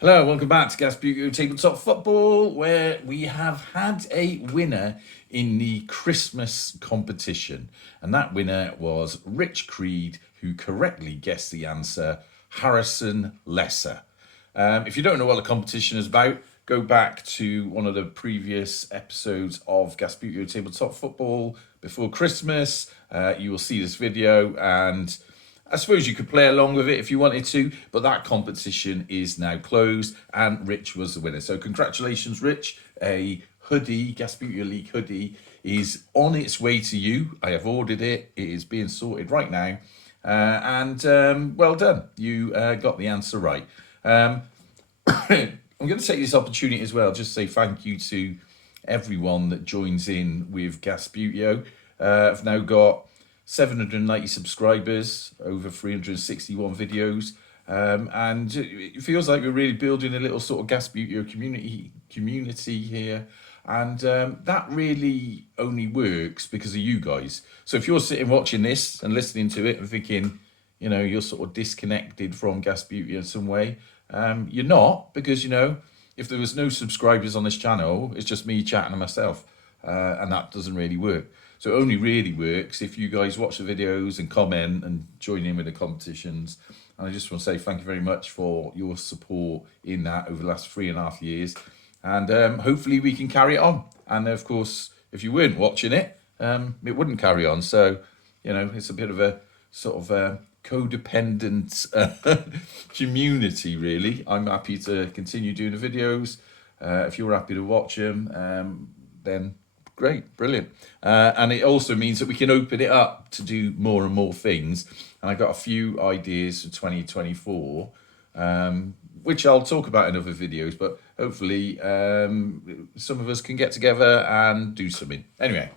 Hello, welcome back to Gasbbuteo Tabletop Football, where we have had a winner in the Christmas competition. And that winner was Rich Creed, who correctly guessed the answer, Harrison Lesser. If you don't know what the competition is about, go back to one of the previous episodes of Gasbbuteo Tabletop Football before Christmas. You will see this video, and I suppose you could play along with it if you wanted to, but that competition is now closed and Rich was the winner. So congratulations, Rich. A hoodie, Gasbbuteo League hoodie, is on its way to you. I have ordered it. It is being sorted right now. And well done. You got the answer right. I'm going to take this opportunity as well, just say thank you to everyone that joins in with Gasbbuteo. I've now got 790 subscribers, over 361 videos, and it feels like we're really building a little sort of Gasbbuteo community here, and that really only works because of you guys. So if you're sitting watching this and listening to it and thinking, you know, you're sort of disconnected from Gasbbuteo in some way, you're not, because, you know, if there was no subscribers on this channel, it's just me chatting to myself, and that doesn't really work. So it only really works if you guys watch the videos and comment and join in with the competitions. And I just want to say thank you very much for your support in that over the last 3.5 years. And hopefully we can carry it on. And of course, if you weren't watching it, it wouldn't carry on. So, you know, it's a bit of a sort of codependent community, really. I'm happy to continue doing the videos. If you're happy to watch them, then great, brilliant. And it also means that we can open it up to do more and more things. And I got a few ideas for 2024, which I'll talk about in other videos, but hopefully some of us can get together and do something. Anyway,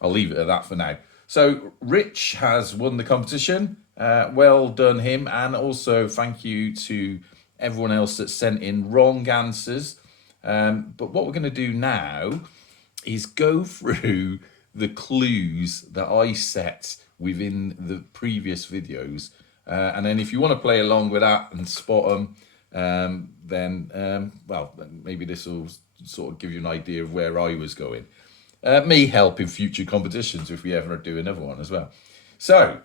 I'll leave it at that for now. So Rich has won the competition. Well done him. And also thank you to everyone else that sent in wrong answers. But what we're going to do now is go through the clues that I set within the previous videos. And then if you want to play along with that and spot them, then, well, maybe this will sort of give you an idea of where I was going. May help in future competitions if we ever do another one as well. So,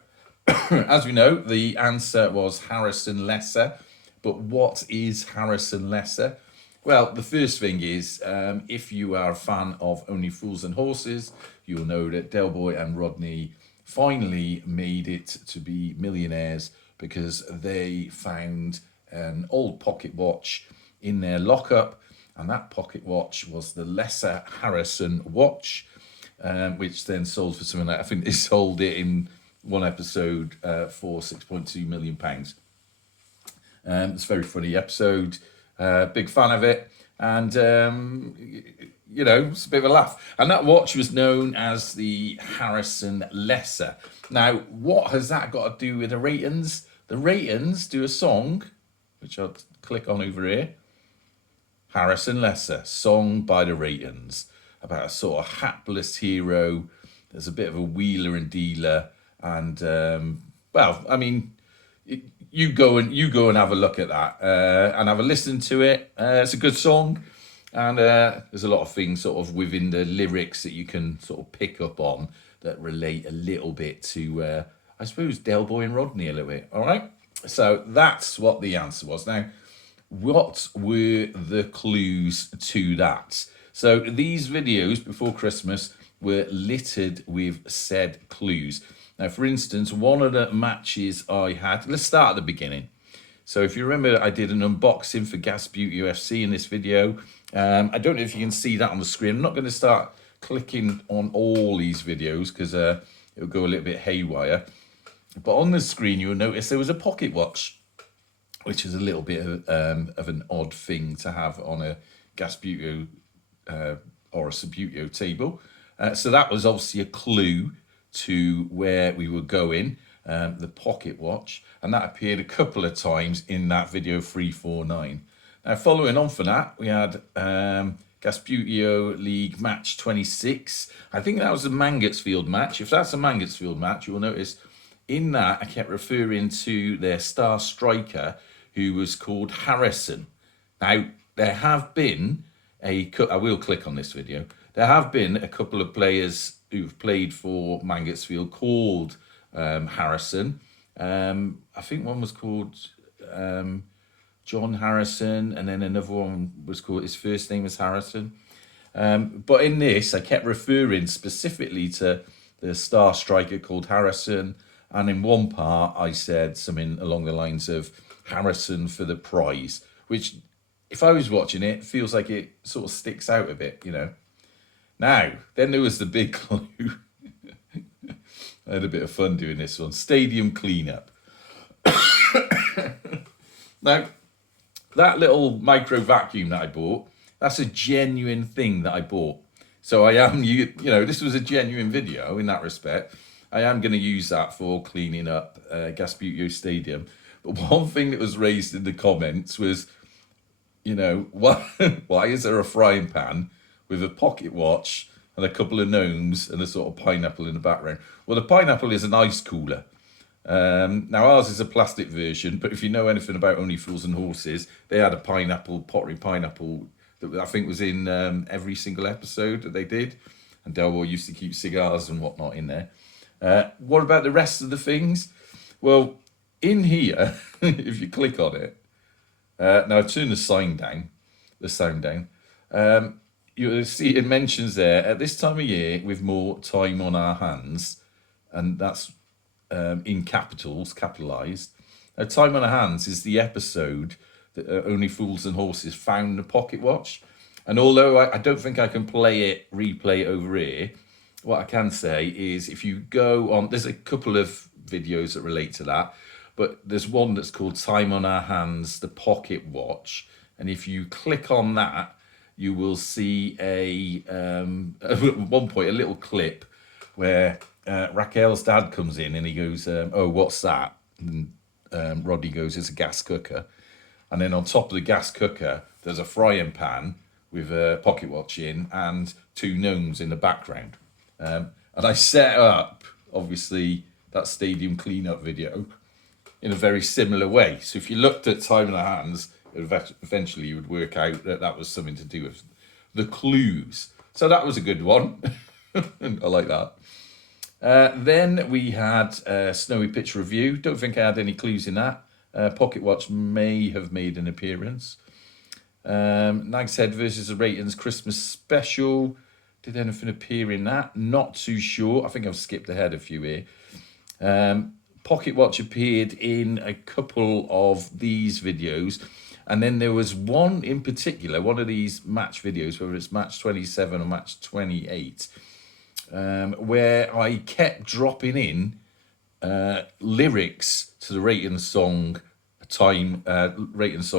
as we know, the answer was Harrison Lesser. But what is Harrison Lesser? Well, the first thing is, if you are a fan of Only Fools and Horses, you'll know that Del Boy and Rodney finally made it to be millionaires because they found an old pocket watch in their lockup, and that pocket watch was the Lesser Harrison watch, which then sold for something like, I think they sold it in one episode for £6.2 million. It's a very funny episode. Big fan of it, and you know, it's a bit of a laugh. And that watch was known as the Harrison Lesser. Now, what has that got to do with the Ratons? The Ratons do a song, which I'll click on over here. Harrison Lesser, song by the Ratons, about a sort of hapless hero. There's a bit of a wheeler and dealer, and well, I mean, you go and have a look at that and have a listen to it. It's a good song, and there's a lot of things sort of within the lyrics that you can sort of pick up on that relate a little bit to, I suppose, Del Boy and Rodney a little bit. All right, so that's what the answer was. Now, what were the clues to that? So these videos before Christmas were littered with said clues. Now, for instance, one of the matches I had, let's start at the beginning. So if you remember, I did an unboxing for Gasbbuteo FC in this video. I don't know if you can see that on the screen. I'm not going to start clicking on all these videos because it'll go a little bit haywire. But on the screen, you'll notice there was a pocket watch, which is a little bit of an odd thing to have on a Gasbbuteo or a Subbuteo table. So that was obviously a clue to where we were going, the pocket watch, and that appeared a couple of times in that video 349. Now, following on from that, we had Gasbbuteo League match 26. I think that was a Mangotsfield match. If that's a Mangotsfield match, you'll notice in that I kept referring to their star striker, who was called Harrison. Now, there have been I will click on this video. There have been a couple of players who've played for Mangotsfield called Harrison. I think one was called John Harrison, and then another one was called, his first name was Harrison. But in this, I kept referring specifically to the star striker called Harrison. And in one part, I said something along the lines of Harrison for the prize, which, if I was watching it, feels like it sort of sticks out a bit, you know. Now, then there was the big clue. I had a bit of fun doing this one. Stadium cleanup. Now, that little micro vacuum that I bought, that's a genuine thing that I bought. So I am, you know, this was a genuine video in that respect. I am going to use that for cleaning up Gasbbuteo Stadium. But one thing that was raised in the comments was, you know, why is there a frying pan with a pocket watch and a couple of gnomes and a sort of pineapple in the background? Well, the pineapple is an ice cooler. Now ours is a plastic version, but if you know anything about Only Fools and Horses, they had a pottery pineapple that I think was in every single episode that they did, and Delwar used to keep cigars and whatnot in there. What about the rest of the things? Well, in here, if you click on it, now turn the sound down, you'll see it mentions there, at this time of year with more time on our hands, and that's in capitalized. Time on our hands is the episode that Only Fools and Horses found the pocket watch. And although I don't think I can replay it over here, what I can say is if you go on, there's a couple of videos that relate to that, but there's one that's called Time on Our Hands, the Pocket Watch. And if you click on that, you will see at one point, a little clip where Raquel's dad comes in and he goes, oh, what's that? And Roddy goes, it's a gas cooker. And then on top of the gas cooker, there's a frying pan with a pocket watch in and two gnomes in the background. And I set up, obviously, that stadium cleanup video in a very similar way. So if you looked at Time on Our Hands, eventually you would work out that that was something to do with the clues. So that was a good one. I like that. Then we had Snowy Pitch Review. Don't think I had any clues in that. Pocket Watch may have made an appearance. Nag's Head versus the Ratings Christmas Special. Did anything appear in that? Not too sure. I think I've skipped ahead a few here. Pocket Watch appeared in a couple of these videos. And then there was one in particular, one of these match videos, whether it's match 27 or match 28, where I kept dropping in lyrics to the rating song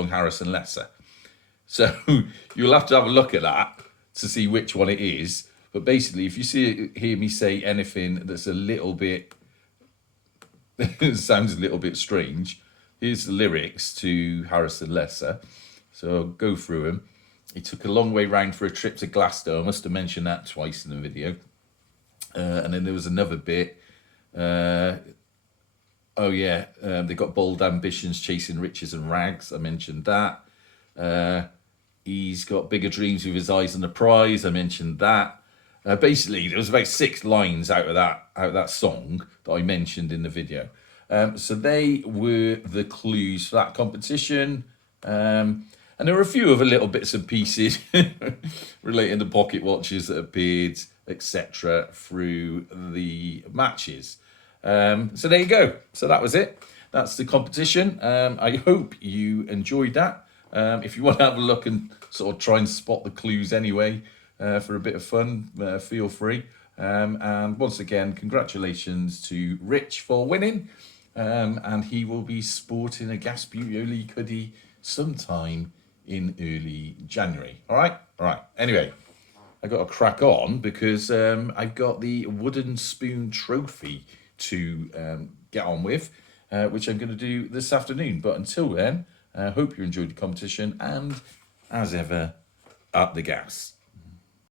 Harrison Lesser. So you'll have to have a look at that to see which one it is. But basically, if you hear me say anything that's a little bit sounds a little bit strange, here's the lyrics to Harrison Lesser. So I'll go through them. He took a long way round for a trip to Glasgow. I must have mentioned that twice in the video. And then there was another bit. They got bold ambitions, chasing riches and rags. I mentioned that. He's got bigger dreams with his eyes on the prize. I mentioned that. Basically, there was about 6 lines out of that song that I mentioned in the video. So they were the clues for that competition. And there were a few other little bits and pieces relating to pocket watches that appeared, etc., through the matches. So there you go. So that was it. That's the competition. I hope you enjoyed that. If you want to have a look and sort of try and spot the clues anyway, for a bit of fun, feel free. And once again, congratulations to Rich for winning. And he will be sporting a Gasbbuteo League hoodie sometime in early January. All right? Anyway, I got to crack on because I've got the wooden spoon trophy to get on with, which I'm going to do this afternoon. But until then, I hope you enjoyed the competition, and as ever, up the gas.